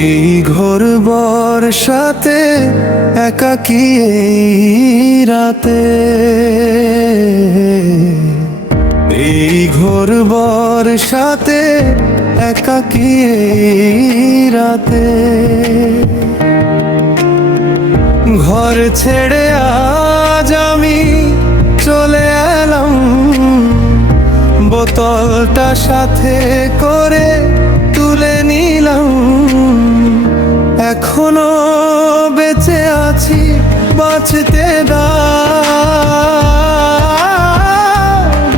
এই ঘোর বর্ষাতে একাকি রাতে? এই ঘোর বর্ষাতে একাকি রাতে? ঘর ছেড়ে আজ আমি চলে এলাম। বোতলটা সাথে করে তুলে নিলাম। এখনও বেঁচে আছি, বাঁচতে দাও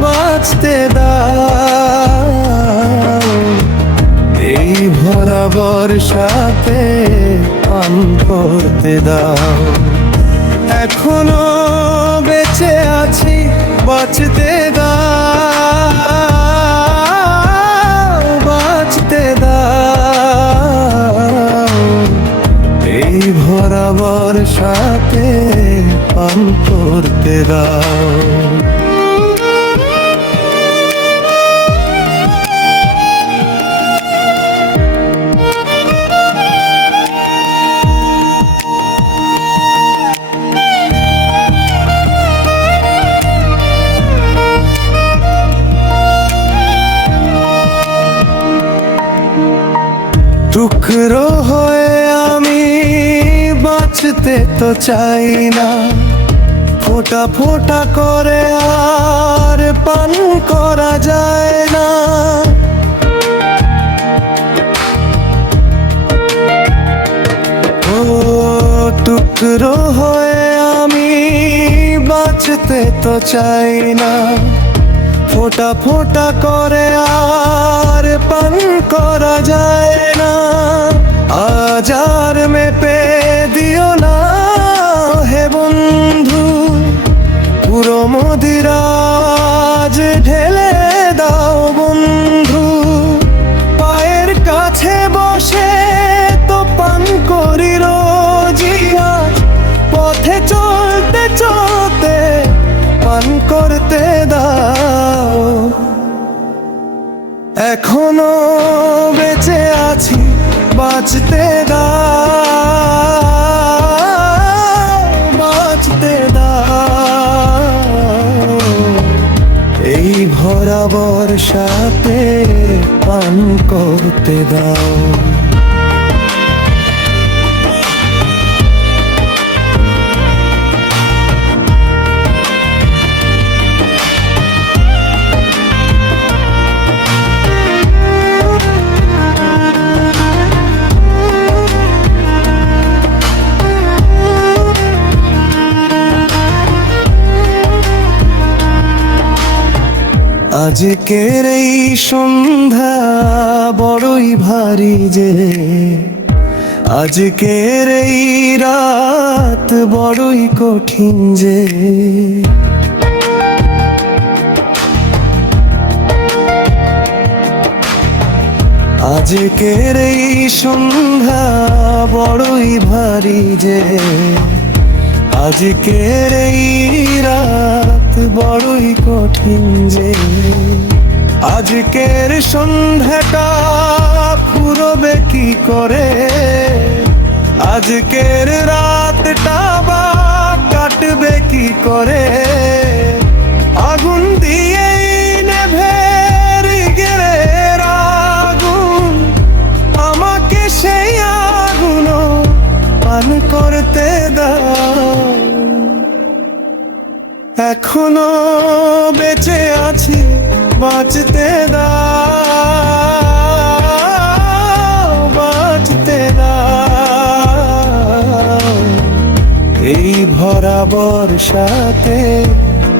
বাঁচতে দাও। এই ভরা বর্ষাতে পান করতে দাও। এখনও বেঁচে আছি, বাঁচতে দাও ভরা বর্ষাতে পান করতে দাও টুকরো হয়ে বাঁচতে তো চাই না। ফোটা ফোটা করে আর পান করা যায় না। ও টুকরো হয়ে আমি বাঁচতে তো চাই না। ফোটা ফোটা করে আর পান করা যায় পুরো মদিরাজ ঢেলে দাও বন্ধু। পায়ের কাছে বসে তো পান করি রোজিয়া পথে চলতে চলতে পান করতে দাও। এখনও বেঁচে আছি, বাঁচতে দাও। বর্ষাতে পান করতে দাও। আজকের এই সন্ধ্যা বড়ই ভারী যে। আজকের এই রাত বড়ই কঠিন যে। আজকের এই সন্ধ্যা বড়ই ভারী যে। আজকের এই রাত বড়ই কঠিন যে। আজকের সন্ধ্যাটা ফুরবে কি করে? আজকের রাতটা বা কাটবে কি করে? আগুন দিয়ে আগুন। আমাকে সেই আগুন পান করতে দাও। এখনও বেঁচে আছি, বাঁচতে দাও বাঁচতে দাও। এই ভরা বর্ষাতে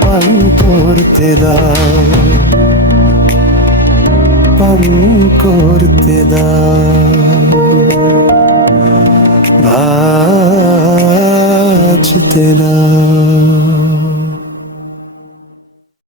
পান করতে দাও, পান করতে দাও। বাঁচতে দাও।